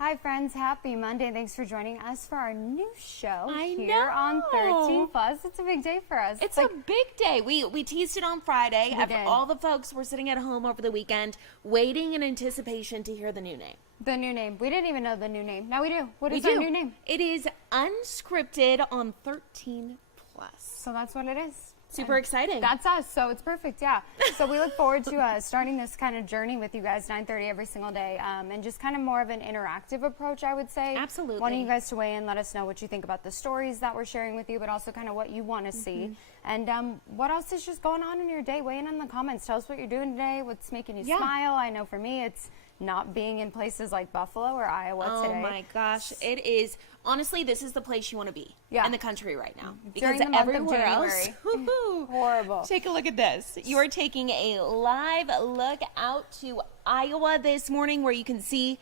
Hi friends, happy Monday. Thanks for joining us for our new show I here know. on 13 Plus. It's a big day for us. It's a big day. We teased it on Friday. We did. All the folks were sitting at home over the weekend waiting in anticipation to hear the new name. The new name. We didn't even know the new name. Now we do. What is We our do. new name? It is Unscripted on 13 Plus. So that's what it is. Super exciting. That's us, so it's perfect, yeah. So we look forward to starting this kind of journey with you guys, 9:30 every single day, and just kind of more of an interactive approach, I would say. Absolutely. Wanting you guys to weigh in, let us know what you think about the stories that we're sharing with you, but also kind of what you want to see. And what else is just going on in your day? Weigh in the comments. Tell us what you're doing today, what's making you smile. I know for me, it's not being in places like Buffalo or Iowa today. Oh my gosh, it is. Honestly, this is the place you want to be in the country right now. During Because the month of everywhere else, January. Horrible. Take a look at this. You are taking a live look out to Iowa this morning where you can see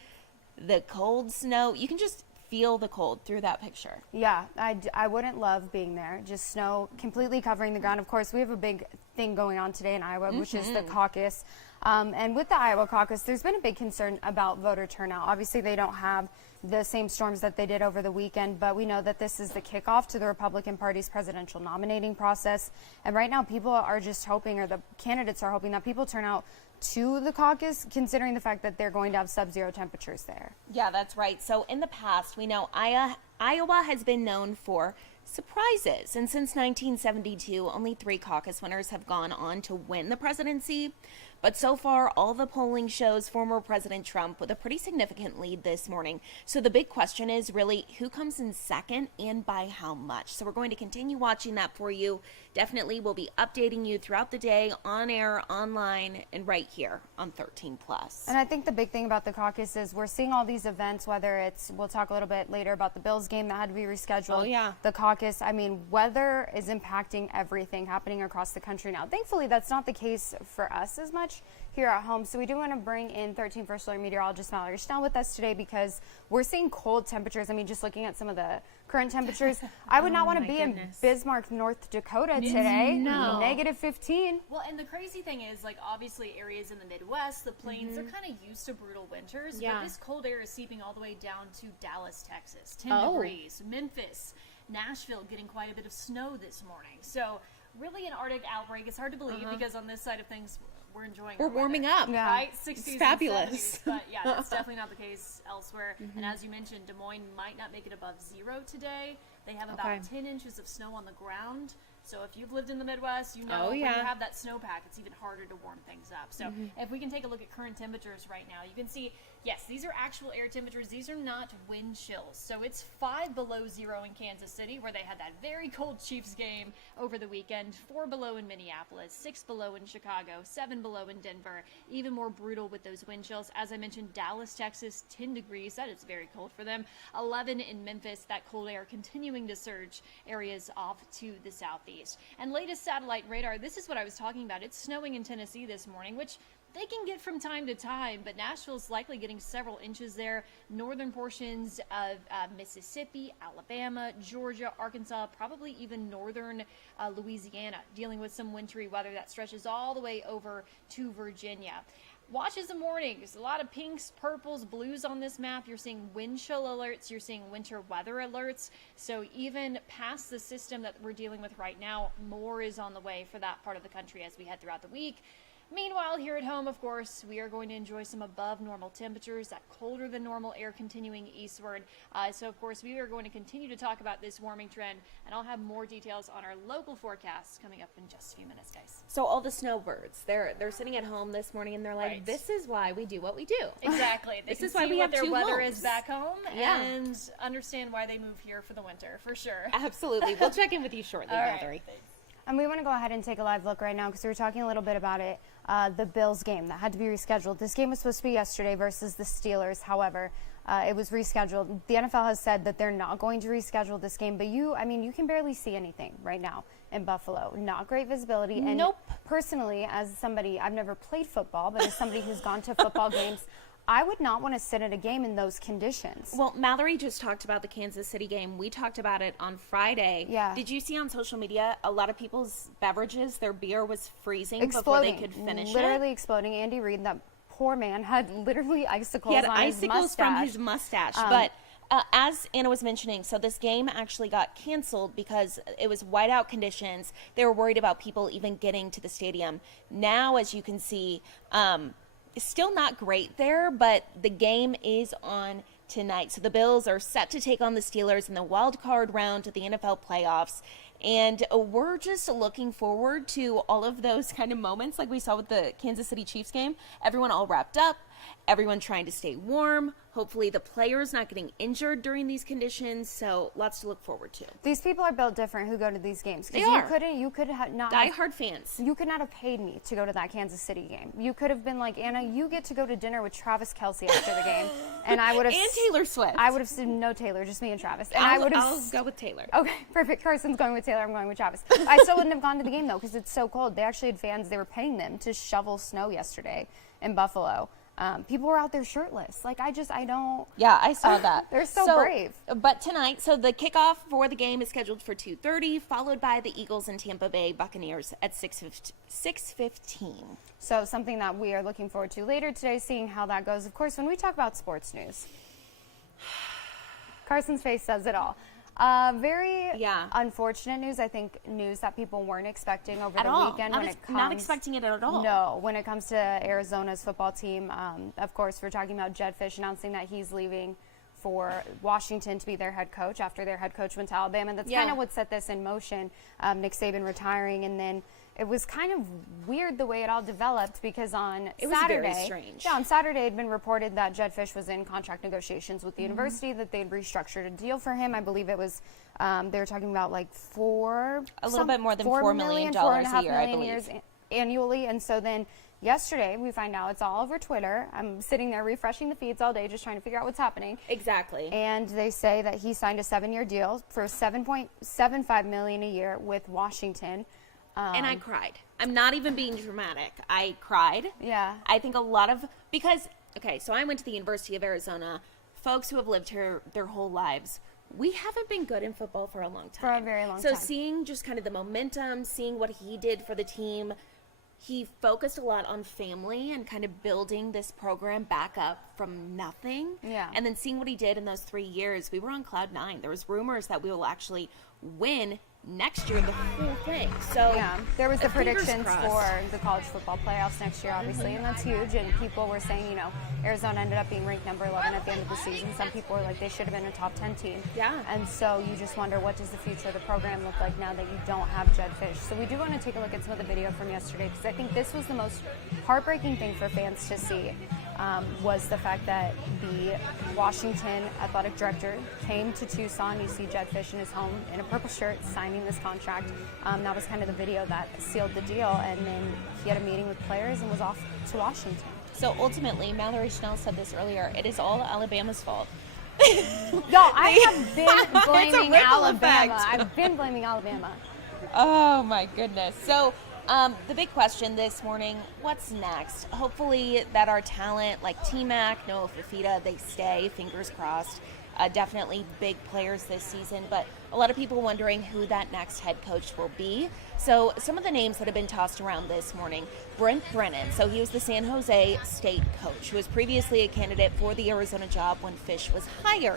the cold snow. You can just feel the cold through that picture. Yeah, I wouldn't love being there. Just snow completely covering the ground. Of course, we have a big thing going on today in Iowa, which is the caucus. And with the Iowa caucus, there's been a big concern about voter turnout. Obviously, they don't have the same storms that they did over the weekend, but we know that this is the kickoff to the Republican Party's presidential nominating process. And right now, people are just hoping, or the candidates are hoping, that people turn out to the caucus, considering the fact that they're going to have sub-zero temperatures there. Yeah, that's right. So in the past, we know Iowa has been known for surprises. And since 1972, only 3 caucus winners have gone on to win the presidency. But so far, all the polling shows former President Trump with a pretty significant lead this morning. So the big question is really who comes in second and by how much. So we're going to continue watching that for you. Definitely we'll be updating you throughout the day, on air, online, and right here on 13 Plus. And I think the big thing about the caucus is we're seeing all these events, whether it's, we'll talk a little bit later about the Bills game that had to be rescheduled. Oh, yeah. The caucus, I mean, weather is impacting everything happening across the country now. Thankfully, that's not the case for us as much here at home. So we do want to bring in 13 First Alert meteorologist Mallory Schnell with us today because we're seeing cold temperatures. I mean, just looking at some of the current temperatures, I would not want to be in Bismarck, North Dakota today. No. Negative 15. Well, and the crazy thing is, like, obviously areas in the Midwest, the plains, they're kind of used to brutal winters. Yeah. But this cold air is seeping all the way down to Dallas, Texas. 10 Oh. degrees. Memphis, Nashville getting quite a bit of snow this morning. So really an Arctic outbreak. It's hard to believe because on this side of things, we're enjoying We're our weather, warming up. Yeah. right? 60s It's and fabulous. 70s, but yeah, that's definitely not the case elsewhere. And as you mentioned, Des Moines might not make it above 0 today. They have about Okay. 10 inches of snow on the ground. So if you've lived in the Midwest, you know Oh, when you yeah. have that snowpack, it's even harder to warm things up. So if we can take a look at current temperatures right now, you can see, yes, these are actual air temperatures. These are not wind chills. So it's 5 below 0 in Kansas City, where they had that very cold Chiefs game over the weekend. 4 below in Minneapolis, 6 below in Chicago, 7 below in Denver. Even more brutal with those wind chills. As I mentioned, Dallas, Texas, 10 degrees. That is very cold for them. 11 in Memphis. That cold air continuing to surge areas off to the southeast. And latest satellite radar, this is what I was talking about. It's snowing in Tennessee this morning, which they can get from time to time, but Nashville's likely getting several inches there. Northern portions of Mississippi, Alabama, Georgia, Arkansas, probably even northern Louisiana, dealing with some wintry weather that stretches all the way over to Virginia. Watch as the mornings. A lot of pinks, purples, blues on this map. You're seeing wind chill alerts. You're seeing winter weather alerts. So even past the system that we're dealing with right now, more is on the way for that part of the country as we head throughout the week. Meanwhile, here at home, of course, we are going to enjoy some above normal temperatures, that colder than normal air continuing eastward. So, of course, we are going to continue to talk about this warming trend, and I'll have more details on our local forecasts coming up in just a few minutes, guys. So all the snowbirds, they're sitting at home this morning and they're like, Right. this is why we do what we do. Exactly. They This can is why see we what have their 2 weather homes. is back home Yeah. and understand why they move here for the winter, for sure. Absolutely. We'll check in with you shortly, All right. Mallory. Thanks. And we want to go ahead and take a live look right now because we were talking a little bit about it. The Bills game that had to be rescheduled. This game was supposed to be yesterday versus the Steelers. However, it was rescheduled. The NFL has said that they're not going to reschedule this game, but you can barely see anything right now in Buffalo. Not great visibility. And Nope. personally, as somebody, I've never played football, but as somebody who's gone to football games, I would not want to sit at a game in those conditions. Well, Mallory just talked about the Kansas City game. We talked about it on Friday. Yeah. Did you see on social media a lot of people's beverages, their beer was freezing before they could finish literally it? exploding. Andy Reid, that poor man had literally icicles He had on his icicles mustache. from his mustache. But as Anna was mentioning, so this game actually got canceled because it was whiteout conditions. They were worried about people even getting to the stadium. Now, as you can see, it's still not great there, but the game is on tonight. So the Bills are set to take on the Steelers in the wild card round of the NFL playoffs. And we're just looking forward to all of those kind of moments like we saw with the Kansas City Chiefs game. Everyone all wrapped up, everyone trying to stay warm. Hopefully the players not getting injured during these conditions. So lots to look forward to. These people are built different who go to these games. They are. You could have not. Die-hard fans. You could not have paid me to go to that Kansas City game. You could have been like, Anna, you get to go to dinner with Travis Kelce after the game. And I would have. And Taylor Swift. I would have said no Taylor, just me and Travis. And I'll go with Taylor. Okay, perfect. Carson's going with Taylor. I'm going with Travis. I still wouldn't have gone to the game, though, because it's so cold. They actually had fans. They were paying them to shovel snow yesterday in Buffalo. People were out there shirtless. Like, I don't. Yeah, I saw that. They're so brave. But tonight, so the kickoff for the game is scheduled for 2:30, followed by the Eagles and Tampa Bay Buccaneers at 6:15. So something that we are looking forward to later today, seeing how that goes. Of course, when we talk about sports news, Carson's face says it all. Very unfortunate news. I think news that people weren't expecting over the weekend. Not expecting it at all. No, when it comes to Arizona's football team, of course, we're talking about Jedd Fisch announcing that he's leaving for Washington to be their head coach after their head coach went to Alabama. And that's kind of what set this in motion. Nick Saban retiring, and then it was kind of weird the way it all developed because on Saturday, very strange. Yeah, on Saturday it had been reported that Jedd Fisch was in contract negotiations with the university, that they'd restructured a deal for him. I believe it was they were talking about like a little bit more than $4 million a year, I believe, annually. And so then yesterday we find out it's all over Twitter. I'm sitting there refreshing the feeds all day, just trying to figure out what's happening. Exactly. And they say that he signed a 7-year deal for $7.75 million a year with Washington. And I cried. I'm not even being dramatic. I cried. Yeah. I think so I went to the University of Arizona. Folks who have lived here their whole lives, we haven't been good in football for a long time. For a very long time. So seeing just kind of the momentum, seeing what he did for the team, he focused a lot on family and kind of building this program back up from nothing. Yeah. And then seeing what he did in those 3 years, we were on cloud 9. There was rumors that we will actually win next year the whole thing. So yeah, there was the predictions crossed for the college football playoffs next year, obviously, and that's huge. And people were saying, Arizona ended up being ranked number 11 at the end of the season. Some people were like, they should have been a top 10 team. Yeah. And so you just wonder, what does the future of the program look like now that you don't have Jedd Fisch? So we do want to take a look at some of the video from yesterday, because I think this was the most heartbreaking thing for fans to see. Was the fact that the Washington athletic director came to Tucson. You see Jedd Fisch in his home in a purple shirt signing this contract. That was kind of the video that sealed the deal. And then he had a meeting with players and was off to Washington. So ultimately, Mallory Schnell said this earlier, it is all Alabama's fault. No, I have been blaming Alabama. Effect. I've been blaming Alabama. Oh my goodness. So the big question this morning, what's next? Hopefully that our talent like T-Mac, Noah Fafita, they stay, fingers crossed. Definitely big players this season, but a lot of people wondering who that next head coach will be. So some of the names that have been tossed around this morning, Brent Brennan. So he was the San Jose State coach who was previously a candidate for the Arizona job when Fisch was hired.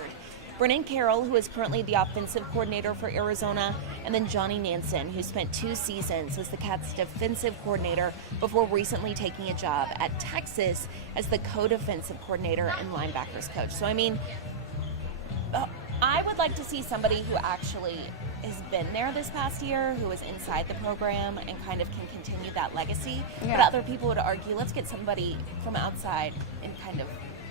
Brennan Carroll, who is currently the offensive coordinator for Arizona, and then Johnny Nansen, who spent 2 seasons as the Cats' defensive coordinator before recently taking a job at Texas as the co-defensive coordinator and linebackers coach. So, I mean, I would like to see somebody who actually has been there this past year, who is inside the program and kind of can continue that legacy. Yeah. But other people would argue, let's get somebody from outside and kind of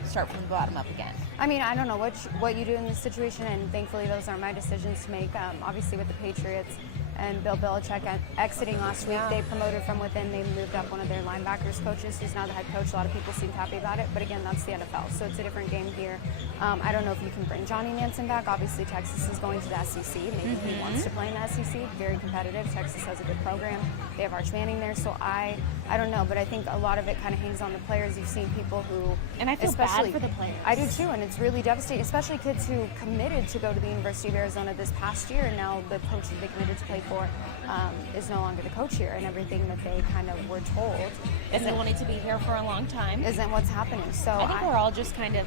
start from the bottom up again. I mean, I don't know what you do in this situation, and thankfully those aren't my decisions to make. Obviously with the Patriots and Bill Belichick exiting last week, they promoted from within. They moved up one of their linebackers coaches, who's now the head coach. A lot of people seem happy about it, but again, that's the NFL, so it's a different game here. I don't know if you can bring Johnny Nansen back. Obviously, Texas is going to the SEC. Maybe he wants to play in the SEC. Very competitive. Texas has a good program. They have Arch Manning there, so I don't know, but I think a lot of it kind of hangs on the players. You've seen people who, and I feel bad for the players. I do too, and it's really devastating, especially kids who committed to go to the University of Arizona this past year, and now the coach that they committed to play for, is no longer the coach here, and everything that they kind of were told Isn't wanting to be here for a long time. isn't what's happening. So I think we're all just kind of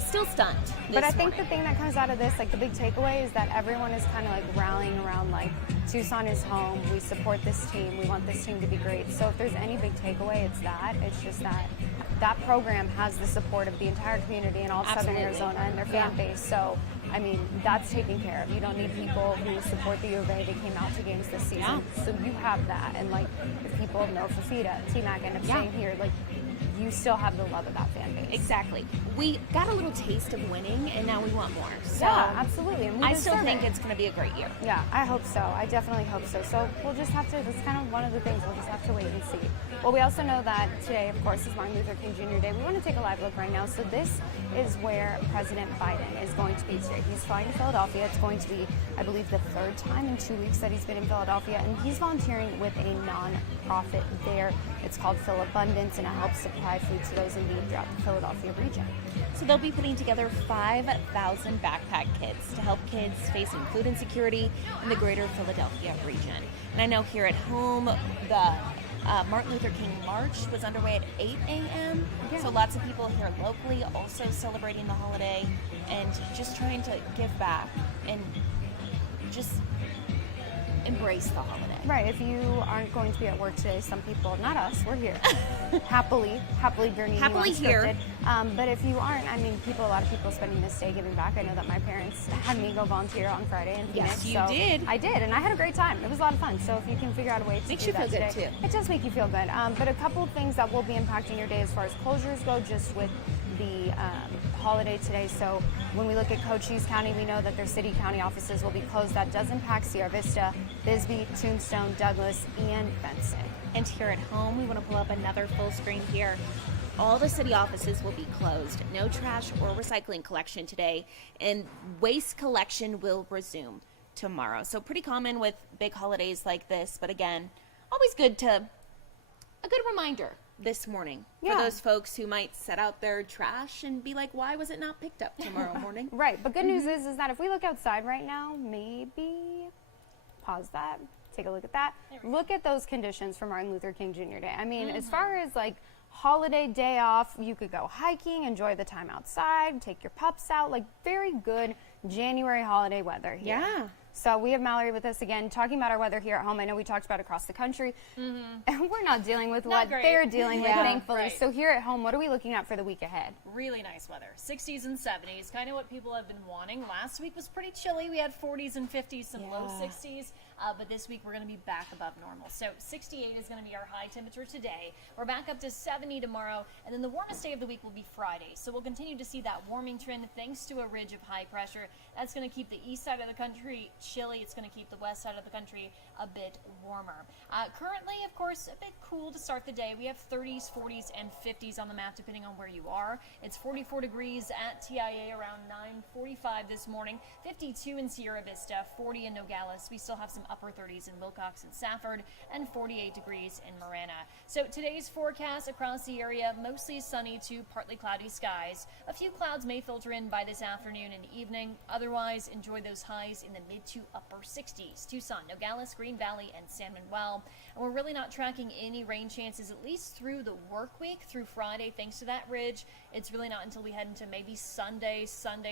still stunned. But I think the thing that comes out of this, like the big takeaway, is that everyone is kind of like rallying around like Tucson is home. We support this team. We want this team to be great. So if there's any big takeaway, it's that. It's just that that program has the support of the entire community in all Southern Arizona and their fan base. So I mean, that's taken care of. You don't need people who support the U of A. They came out to games this season. Yeah. So you have that. And like if people know Fafita, T-Mac end up staying here, like you still have the love of that fan base. Exactly. We got a little taste of winning, and now we want more. So Yeah, absolutely. And we I still deserve think it. it's going to be a great year. Yeah, I hope so. I definitely hope so. So we'll just have to, that's kind of one of the things, we'll just have to wait and see. Well, we also know that today, of course, is Martin Luther King Jr. Day. We want to take a live look right now. So this is where President Biden is going to be today. He's flying to Philadelphia. It's going to be, I believe, the third time in 2 weeks that he's been in Philadelphia. And he's volunteering with a non-profit there. It's called Phil Abundance, and it helps supply food to those in need throughout the Philadelphia region. So they'll be putting together 5,000 backpack kits to help kids facing food insecurity in the greater Philadelphia region. And I know here at home, the Martin Luther King March was underway at 8 a.m. Yeah. So lots of people here locally also celebrating the holiday and just trying to give back and just embrace the holiday. Right, if you aren't going to be at work today, some people, not us, we're here. happily journeying Happily you here. Unscripted. But if you aren't, I mean, a lot of people spending this day giving back. I know that my parents had me go volunteer on Friday in Phoenix. Yes, you so did. I did, and I had a great time. It was a lot of fun. So if you can figure out a way to Makes do you that feel good, today, too. it does make you feel good. But a couple of things that will be impacting your day as far as closures go, just with the holiday today. So when we look at Cochise County, we know that their city county offices will be closed. That does impact Sierra Vista, Bisbee, Tombstone, Douglas, and Benson. And here at home, we want to pull up another full screen here. All the city offices will be closed. No trash or recycling collection today, and waste collection will resume tomorrow. So pretty common with big holidays like this, but again, always a good reminder this morning for Yeah. those folks who might set out their trash and be like, why was it not picked up tomorrow morning? Right, but good news is that if we look outside right now, maybe pause that, take a look at that. Look at those conditions for Martin Luther King Jr. Day. I mean, as far as like holiday day off, you could go hiking, enjoy the time outside, take your pups out, like very good January holiday weather here. Yeah. So we have Mallory with us again, talking about our weather here at home. I know we talked about across the country, and we're not dealing with what great. they're dealing with, Yeah. thankfully. Right. So here at home, what are we looking at for the week ahead? Really nice weather. 60s and 70s, kind of what people have been wanting. Last week was pretty chilly. We had 40s and 50s, some low 60s. But this week we're going to be back above normal. So 68 is going to be our high temperature today. We're back up to 70 tomorrow. And then the warmest day of the week will be Friday. So we'll continue to see that warming trend thanks to a ridge of high pressure. That's going to keep the east side of the country chilly. It's going to keep the west side of the country a bit warmer. Currently, of course, a bit cool to start the day. We have 30s, 40s, and 50s on the map depending on where you are. It's 44 degrees at TIA around 9:45 this morning. 52 in Sierra Vista, 40 in Nogales. We still have some upper 30s in Wilcox and Safford, and 48 degrees in Marana. So today's forecast across the area, mostly sunny to partly cloudy skies. A few clouds may filter in by this afternoon and evening. Otherwise, enjoy those highs in the mid to upper 60s. Tucson, Nogales, Green Valley, and San Manuel. And we're really not tracking any rain chances, at least through the work week, through Friday, thanks to that ridge. It's really not until we head into maybe Sunday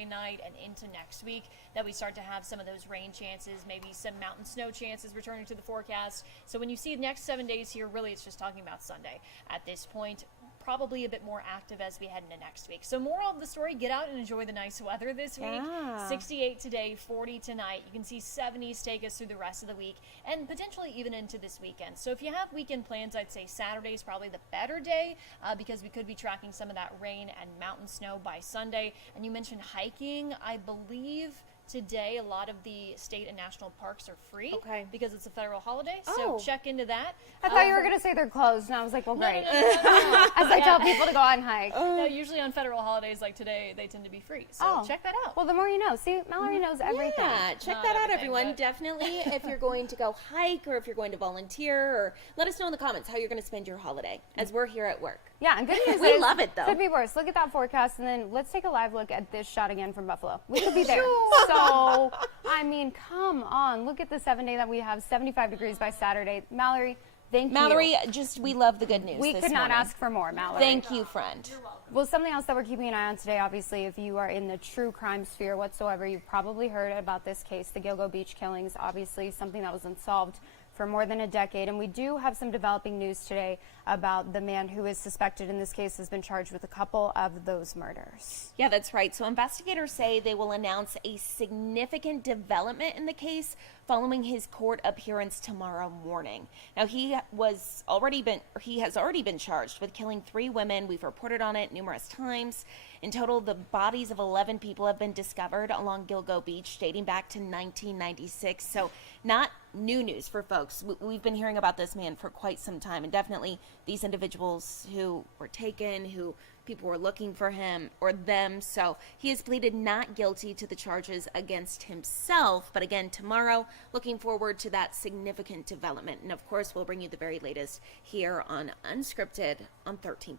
night, and into next week that we start to have some of those rain chances, maybe some mountain snow chances returning to the forecast. So when you see the next 7 days here, really it's just talking about Sunday at this point. Probably a bit more active as we head into next week. So moral of the story, get out and enjoy the nice weather this week. Yeah. 68 today, 40 tonight. You can see 70s take us through the rest of the week and potentially even into this weekend. So if you have weekend plans, I'd say Saturday is probably the better day because we could be tracking some of that rain and mountain snow by Sunday. And you mentioned hiking. I believe today a lot of the state and national parks are free because it's a federal holiday. So check into that. I thought you were going to say they're closed, and I was like, well, great. No. As I tell people to go out and hike. No, usually on federal holidays like today, they tend to be free. So check that out. Well, the more you know. See, Mallory knows everything. Yeah, check Not that out, everything, everyone. but- Definitely, if you're going to go hike or if you're going to volunteer, or let us know in the comments how you're going to spend your holiday, as we're here at work. Yeah, and good news We is, love it, though. Could be worse. Look at that forecast, and then let's take a live look at this shot again from Buffalo. We could be there. So So, I mean, come on. Look at the 7-day that we have, 75 degrees by Saturday. Mallory, thank you. Mallory, we love the good news. We could not ask for more, Mallory. Thank you, friend. Well, something else that we're keeping an eye on today, obviously, if you are in the true crime sphere whatsoever, you've probably heard about this case, the Gilgo Beach killings, obviously something that was unsolved for more than a decade. And we do have some developing news today about the man who is suspected in this case has been charged with a couple of those murders. Yeah, that's right. So investigators say they will announce a significant development in the case following his court appearance tomorrow morning. Now, he has already been charged with killing 3 women. We've reported on it numerous times. In total, the bodies of 11 people have been discovered along Gilgo Beach dating back to 1996. So not new news for folks. We've been hearing about this man for quite some time, and definitely these individuals who were taken, who people were looking for him or them. So he has pleaded not guilty to the charges against himself. But again, tomorrow, looking forward to that significant development. And of course, we'll bring you the very latest here on Unscripted on 13+.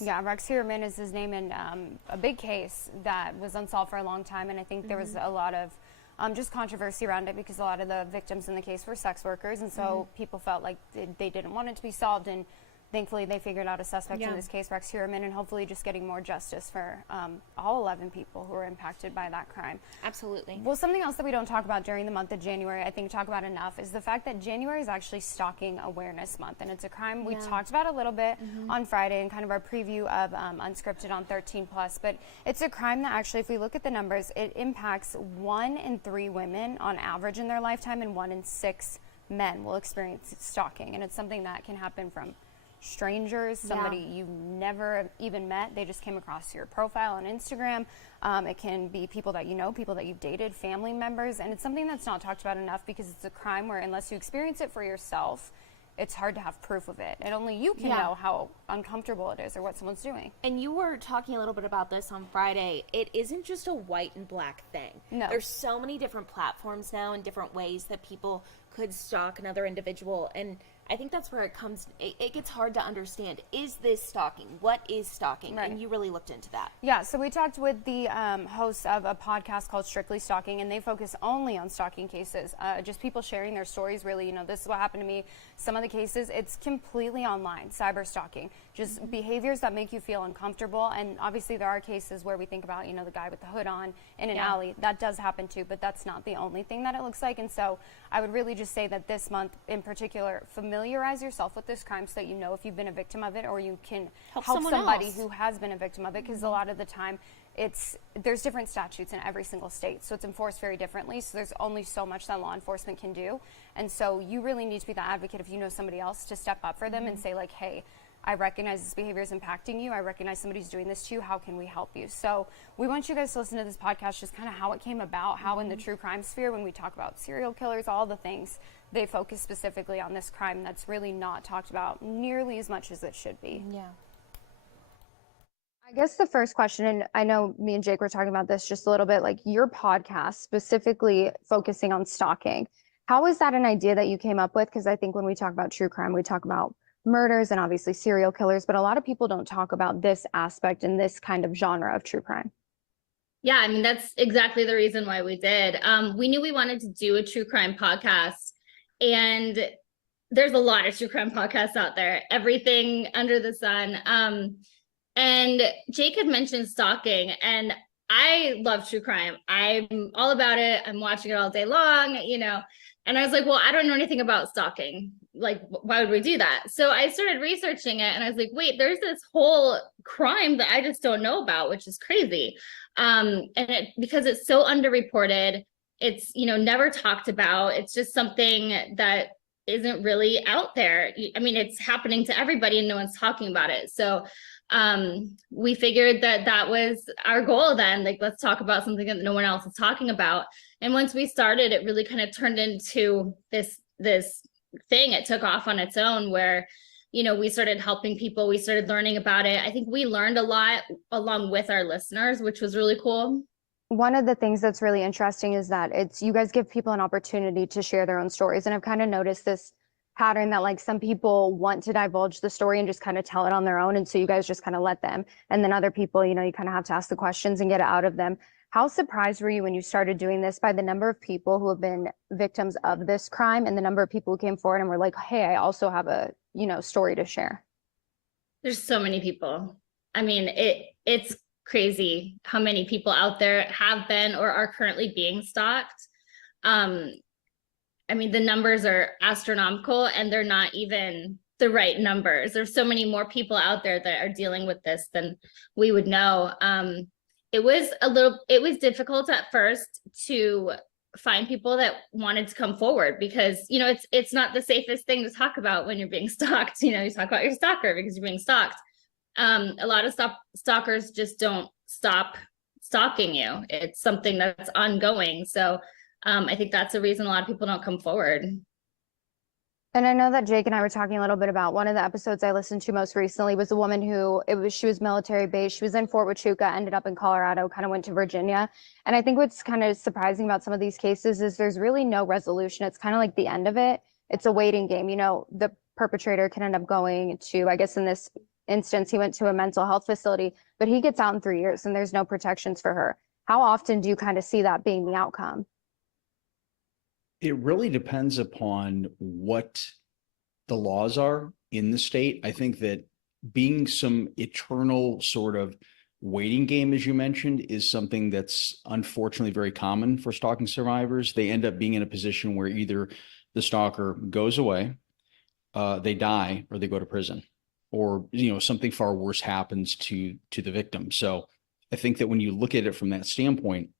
Yeah, Rex Heuermann is his name, and a big case that was unsolved for a long time. And I think there was a lot of just controversy around it because a lot of the victims in the case were sex workers. And so people felt like they didn't want it to be solved. And thankfully, they figured out a suspect in this case, Rex Heuermann, and hopefully just getting more justice for all 11 people who were impacted by that crime. Absolutely. Well, something else that we don't talk about during the month of January, I think talk about enough, is the fact that January is actually Stalking Awareness Month, and it's a crime we talked about a little bit on Friday in kind of our preview of Unscripted on 13+, but it's a crime that actually, if we look at the numbers, it impacts 1 in 3 women on average in their lifetime, and 1 in 6 men will experience stalking, and it's something that can happen from strangers, somebody you never even met, they just came across your profile on Instagram. It can be people that you know, people that you've dated, family members, and it's something that's not talked about enough because it's a crime where unless you experience it for yourself, it's hard to have proof of it, and only you can know how uncomfortable it is or what someone's doing. And you were talking a little bit about this on Friday. It isn't just a white and black thing. No. There's so many different platforms now and different ways that people could stalk another individual, and I think that's where it gets hard to understand. Is this stalking? What is stalking? Right. And you really looked into that. Yeah, so we talked with the hosts of a podcast called Strictly Stalking, and they focus only on stalking cases. Just people sharing their stories, really, this is what happened to me. Some of the cases, it's completely online, cyber stalking. Just behaviors that make you feel uncomfortable, and obviously there are cases where we think about, the guy with the hood on in an alley. That does happen too, but that's not the only thing that it looks like, and so I would really just say that this month in particular, familiarize yourself with this crime so that you know if you've been a victim of it, or you can help somebody who has been a victim of it, because a lot of the time there's different statutes in every single state, so it's enforced very differently, so there's only so much that law enforcement can do, and so you really need to be the advocate if you know somebody else to step up for them and say, like, hey, I recognize this behavior is impacting you. I recognize somebody's doing this to you. How can we help you? So we want you guys to listen to this podcast, just kind of how it came about, how in the true crime sphere, when we talk about serial killers, all the things, they focus specifically on this crime that's really not talked about nearly as much as it should be. Yeah. I guess the first question, and I know me and Jake were talking about this just a little bit, like your podcast specifically focusing on stalking. How is that an idea that you came up with? Because I think when we talk about true crime, we talk about murders and obviously serial killers, but a lot of people don't talk about this aspect and this kind of genre of true crime. Yeah, I mean, that's exactly the reason why we did. We knew we wanted to do a true crime podcast, and there's a lot of true crime podcasts out there, everything under the sun. And Jake had mentioned stalking, and I love true crime. I'm all about it. I'm watching it all day long, and I was like, well, I don't know anything about stalking. Like, why would we do that? So I started researching it, and I was like, wait, there's this whole crime that I just don't know about, which is crazy. Because it's so underreported, it's, never talked about. It's just something that isn't really out there. I mean, it's happening to everybody and no one's talking about it. So we figured that was our goal then, like, let's talk about something that no one else is talking about. And once we started, it really kind of turned into this thing. It took off on its own where, we started helping people. We started learning about it. I think we learned a lot along with our listeners, which was really cool. One of the things that's really interesting is that you guys give people an opportunity to share their own stories. And I've kind of noticed this pattern that, like, some people want to divulge the story and just kind of tell it on their own. And so you guys just kind of let them. And then other people, you kind of have to ask the questions and get it out of them. How surprised were you when you started doing this by the number of people who have been victims of this crime and the number of people who came forward and were like, hey, I also have a, story to share? There's so many people. I mean, it's crazy how many people out there have been or are currently being stalked. I mean, the numbers are astronomical, and they're not even the right numbers. There's so many more people out there that are dealing with this than we would know. It was difficult at first to find people that wanted to come forward, because it's not the safest thing to talk about when you're being stalked. You talk about your stalker because you're being stalked. A lot of stalkers just don't stop stalking you. It's something that's ongoing. So I think that's the reason a lot of people don't come forward. And I know that Jake and I were talking a little bit about one of the episodes I listened to most recently was a woman she was military based. She was in Fort Huachuca, ended up in Colorado, kind of went to Virginia. And I think what's kind of surprising about some of these cases is there's really no resolution. It's kind of like the end of it. It's a waiting game. The perpetrator can end up going to, I guess in this instance, he went to a mental health facility, but he gets out in 3 years and there's no protections for her. How often do you kind of see that being the outcome? It really depends upon what the laws are in the state. I think that being some eternal sort of waiting game, as you mentioned, is something that's unfortunately very common for stalking survivors. They end up being in a position where either the stalker goes away, they die, or they go to prison, or something far worse happens to the victim. So I think that when you look at it from that standpoint,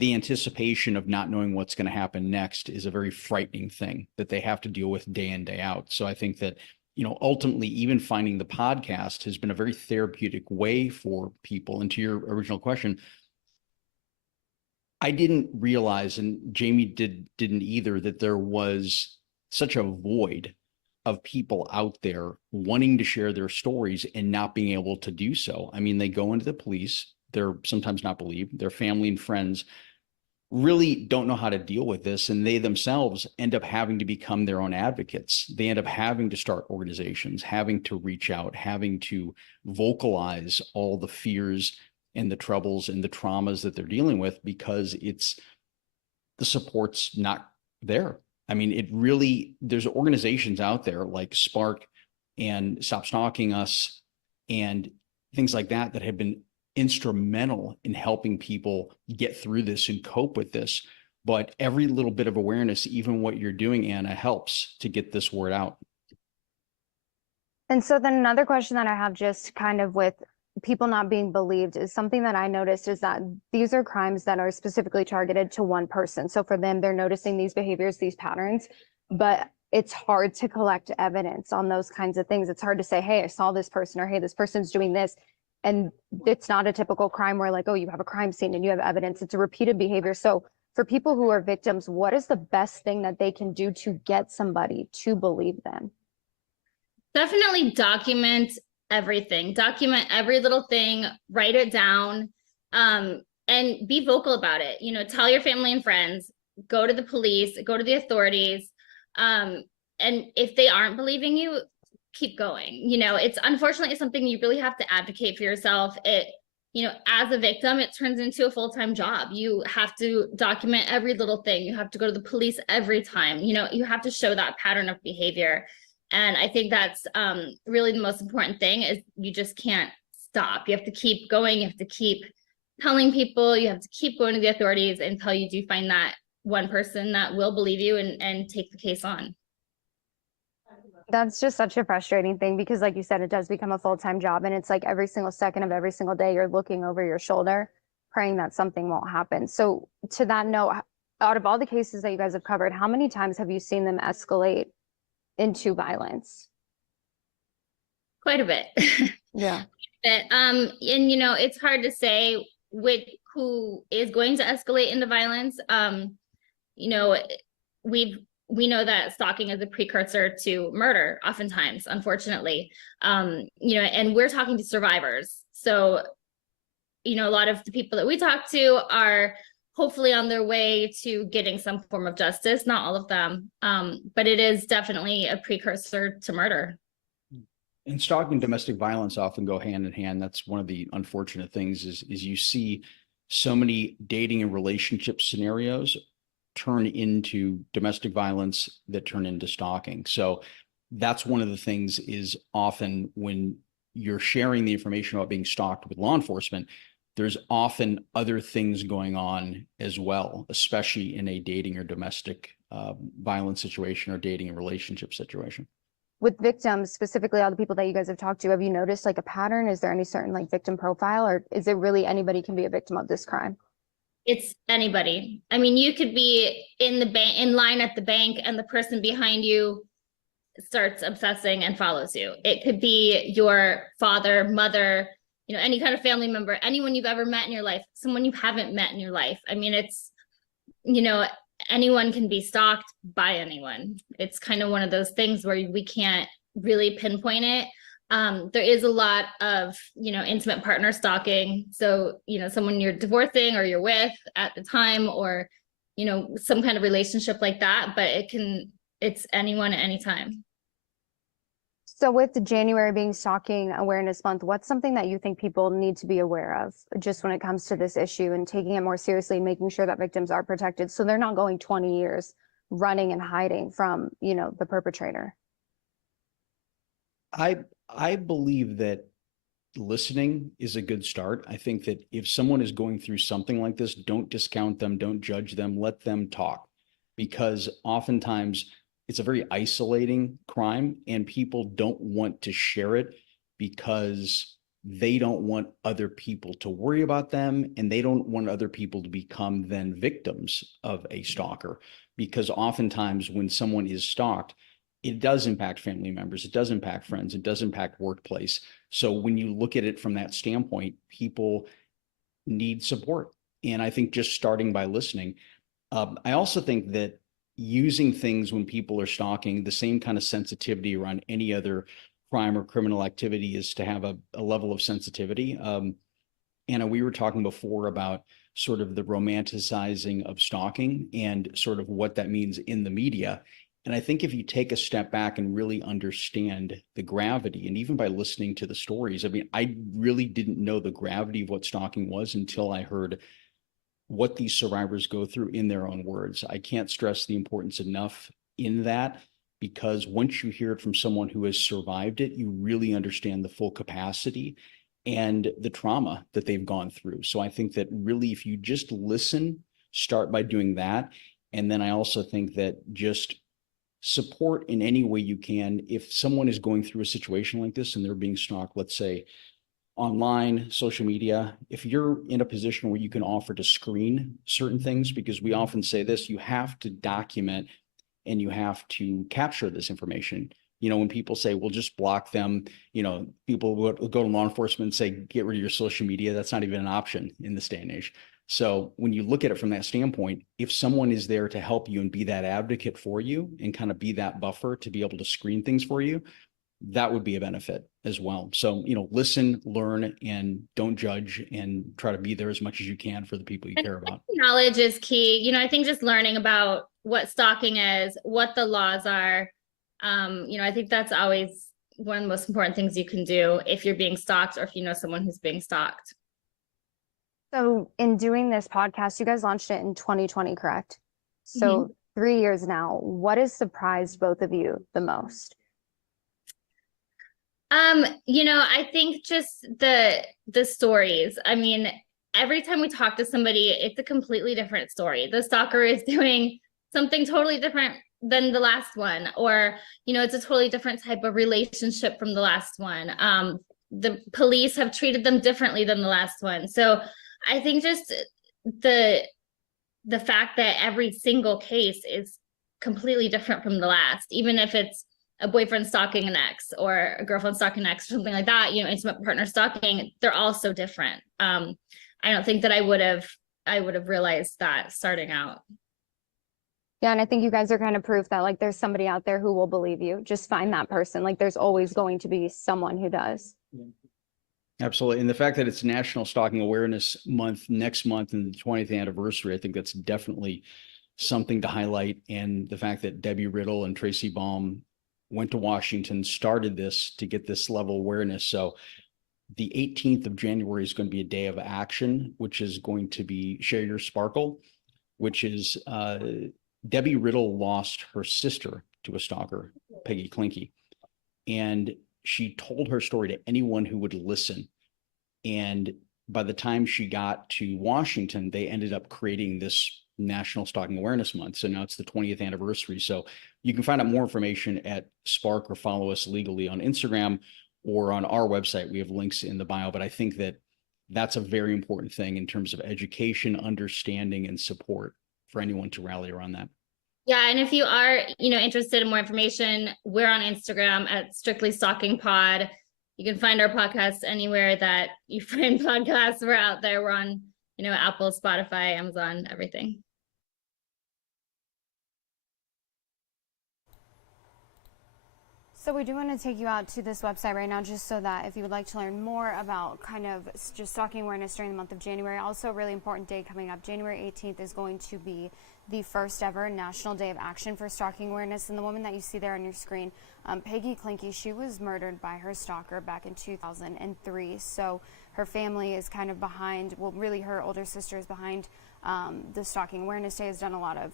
the anticipation of not knowing what's going to happen next is a very frightening thing that they have to deal with day in, day out. So I think that, ultimately, even finding the podcast has been a very therapeutic way for people. And to your original question, I didn't realize, and Jamie didn't either, that there was such a void of people out there wanting to share their stories and not being able to do so. I mean, they go into the police, they're sometimes not believed, their family and friends really don't know how to deal with this, and they themselves end up having to become their own advocates. They end up having to start organizations, having to reach out, having to vocalize all the fears and the troubles and the traumas that they're dealing with, because the support's not there. I mean, there's organizations out there like Spark and Stop Stalking Us and things like that have been instrumental in helping people get through this and cope with this. But every little bit of awareness, even what you're doing, Anna, helps to get this word out. And so then another question that I have, just kind of with people not being believed, is something that I noticed is that these are crimes that are specifically targeted to one person. So for them, they're noticing these behaviors, these patterns, but it's hard to collect evidence on those kinds of things. It's hard to say, hey, I saw this person, or hey, this person's doing this. And it's not a typical crime where like, oh, you have a crime scene and you have evidence. It's a repeated behavior. So for people who are victims, what is the best thing that they can do to get somebody to believe them? Definitely document everything. Document every little thing, write it down, and be vocal about it. Tell your family and friends, go to the police, go to the authorities. And if they aren't believing you, keep going. It's unfortunately something you really have to advocate for yourself. As a victim, it turns into a full-time job. You have to document every little thing. You have to go to the police every time. You have to show that pattern of behavior. And I think that's really the most important thing, is you just can't stop. You have to keep going. You have to keep telling people. You have to keep going to the authorities until you do find that one person that will believe you and take the case on. That's just such a frustrating thing, because like you said, it does become a full-time job, and it's like every single second of every single day you're looking over your shoulder praying that something won't happen. So to that note, out of all the cases that you guys have covered, how many times have you seen them escalate into violence? Quite a bit. Yeah. And it's hard to say who is going to escalate into violence. We know that stalking is a precursor to murder, oftentimes, unfortunately. And we're talking to survivors. So, a lot of the people that we talk to are hopefully on their way to getting some form of justice. Not all of them, but it is definitely a precursor to murder. And stalking and domestic violence often go hand in hand. That's one of the unfortunate things is you see so many dating and relationship scenarios turn into domestic violence that turn into stalking. So that's one of the things is often when you're sharing the information about being stalked with law enforcement, there's often other things going on as well, especially in a dating or domestic violence situation or dating and relationship situation. With victims, specifically all the people that you guys have talked to, have you noticed like a pattern? Is there any certain like victim profile, or is it really anybody can be a victim of this crime? It's anybody. I mean, you could be in the bank, in line at the bank, and the person behind you starts obsessing and follows you. It could be your father, mother, you know, any kind of family member, anyone you've ever met in your life, someone you haven't met in your life. I mean, it's, you know, anyone can be stalked by anyone. It's kind of one of those things where we can't really pinpoint it. There is a lot of, you know, intimate partner stalking. So, you know, someone you're divorcing or you're with at the time, or, you know, some kind of relationship like that, but it's anyone at any time. So with January being Stalking Awareness Month, what's something that you think people need to be aware of just when it comes to this issue and taking it more seriously, making sure that victims are protected so they're not going 20 years running and hiding from, you know, the perpetrator? I believe that listening is a good start. I think that if someone is going through something like this, don't discount them, don't judge them, let them talk, because oftentimes it's a very isolating crime and people don't want to share it because they don't want other people to worry about them, and they don't want other people to become then victims of a stalker, because oftentimes when someone is stalked, it does impact family members, it does impact friends, it does impact workplace. So when you look at it from that standpoint, people need support. And I think just starting by listening. I also think that using things when people are stalking, the same kind of sensitivity around any other crime or criminal activity is to have a level of sensitivity. Anna, we were talking before about sort of the romanticizing of stalking and sort of what that means in the media. And I think if you take a step back and really understand the gravity, and even by listening to the stories, I mean, I really didn't know the gravity of what stalking was until I heard what these survivors go through in their own words. I can't stress the importance enough in that, because once you hear it from someone who has survived it, you really understand the full capacity and the trauma that they've gone through. So I think that really, if you just listen, start by doing that. And then I also think that just support in any way you can. If someone is going through a situation like this and they're being stalked, let's say online, social media, if you're in a position where you can offer to screen certain things, because we often say this, you have to document and you have to capture this information. You know, when people say, well, just block them, you know, people will go to law enforcement and say, get rid of your social media. That's not even an option in this day and age. So when you look at it from that standpoint, if someone is there to help you and be that advocate for you and kind of be that buffer to be able to screen things for you, that would be a benefit as well. So, you know, listen, learn, and don't judge, and try to be there as much as you can for the people you care about. Knowledge is key. You know, I think just learning about what stalking is, what the laws are, you know, I think that's always one of the most important things you can do if you're being stalked or if you know someone who's being stalked. So in doing this podcast, you guys launched it in 2020, correct? So 3 years now, what has surprised both of you the most? You know, I think just the stories. I mean, every time we talk to somebody, it's a completely different story. The stalker is doing something totally different than the last one, or, you know, it's a totally different type of relationship from the last one. The police have treated them differently than the last one. So I think just the fact that every single case is completely different from the last, even if it's a boyfriend stalking an ex or a girlfriend stalking an ex or something like that, you know, intimate partner stalking, they're all so different. I don't think that I would have realized that starting out. Yeah, and I think you guys are kind of proof that like there's somebody out there who will believe you. Just find that person. Like there's always going to be someone who does. Absolutely. And the fact that it's National Stalking Awareness Month next month and the 20th anniversary, I think that's definitely something to highlight. And the fact that Debbie Riddle and Tracy Baum went to Washington, started this to get this level of awareness. So the 18th of January is going to be a day of action, which is going to be Share Your Sparkle, which is Debbie Riddle lost her sister to a stalker, Peggy Clinky. And she told her story to anyone who would listen. And by the time she got to Washington, they ended up creating this National Stalking Awareness Month. So now it's the 20th anniversary. So you can find out more information at Spark or follow us legally on Instagram or on our website. We have links in the bio, but I think that that's a very important thing in terms of education, understanding, and support for anyone to rally around that. Yeah, and if you are, interested in more information, we're on Instagram at Strictly Stalking Pod. You can find our podcast anywhere that you find podcasts. We're out there. We're on, Apple, Spotify, Amazon, everything. So we do want to take you out to this website right now, just so that if you would like to learn more about kind of just stalking awareness during the month of January. Also, a really important day coming up. January 18th is going to be the first ever National Day of Action for Stalking Awareness. And the woman that you see there on your screen, Peggy Clinky, she was murdered by her stalker back in 2003. So her family is kind of behind, well, really her older sister is behind the Stalking Awareness Day, has done a lot of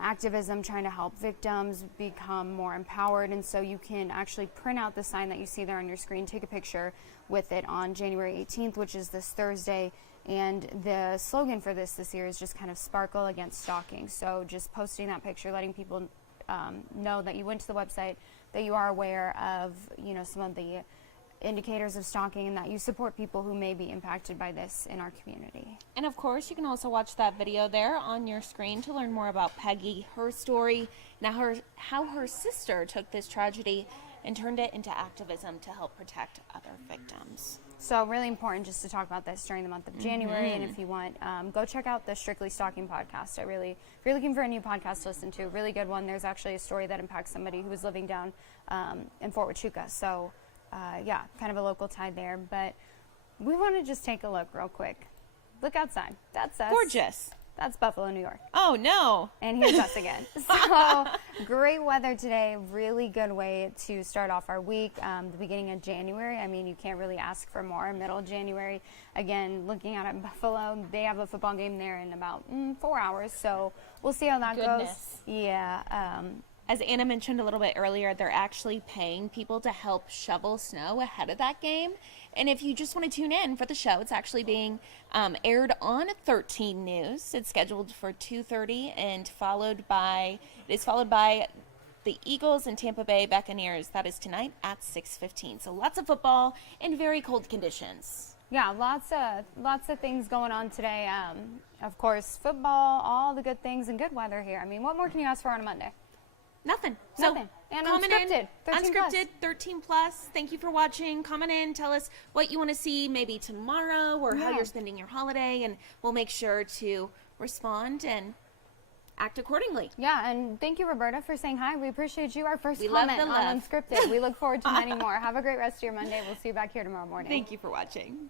activism trying to help victims become more empowered. And so you can actually print out the sign that you see there on your screen, take a picture with it on January 18th, which is this Thursday. And the slogan for this year is just kind of sparkle against stalking. So just posting that picture, letting people know that you went to the website, that you are aware of, some of the indicators of stalking, and that you support people who may be impacted by this in our community. And of course, you can also watch that video there on your screen to learn more about Peggy, her story, now how her sister took this tragedy and turned it into activism to help protect other victims. So really important just to talk about this during the month of January. And if you want, go check out the Strictly Stalking podcast. If you're looking for a new podcast to listen to, a really good one. There's actually a story that impacts somebody who was living down in Fort Huachuca. So yeah, kind of a local tie there. But we want to just take a look real quick. Look outside. That's us. Gorgeous. That's Buffalo, New York. Oh, no. And here's us again. So great weather today. Really good way to start off our week. The beginning of January. I mean, you can't really ask for more. Middle of January. Again, looking out at Buffalo, they have a football game there in about 4 hours. So we'll see how that goes. Yeah. As Anna mentioned a little bit earlier, they're actually paying people to help shovel snow ahead of that game. And if you just want to tune in for the show, it's actually being aired on 13 News. It's scheduled for 2:30 and it is followed by the Eagles and Tampa Bay Buccaneers. That is tonight at 6:15. So lots of football in very cold conditions. Yeah, lots of things going on today. Of course, football, all the good things, and good weather here. I mean, what more can you ask for on a Monday? Nothing. Nothing. And comment Unscripted, 13 plus. Unscripted, 13 plus. Thank you for watching. Comment in. Tell us what you want to see maybe tomorrow or how you're spending your holiday, and we'll make sure to respond and act accordingly. Yeah, and thank you, Roberta, for saying hi. We appreciate you. Our first We love comment the on love. Unscripted. We look forward to many more. Have a great rest of your Monday. We'll see you back here tomorrow morning. Thank you for watching.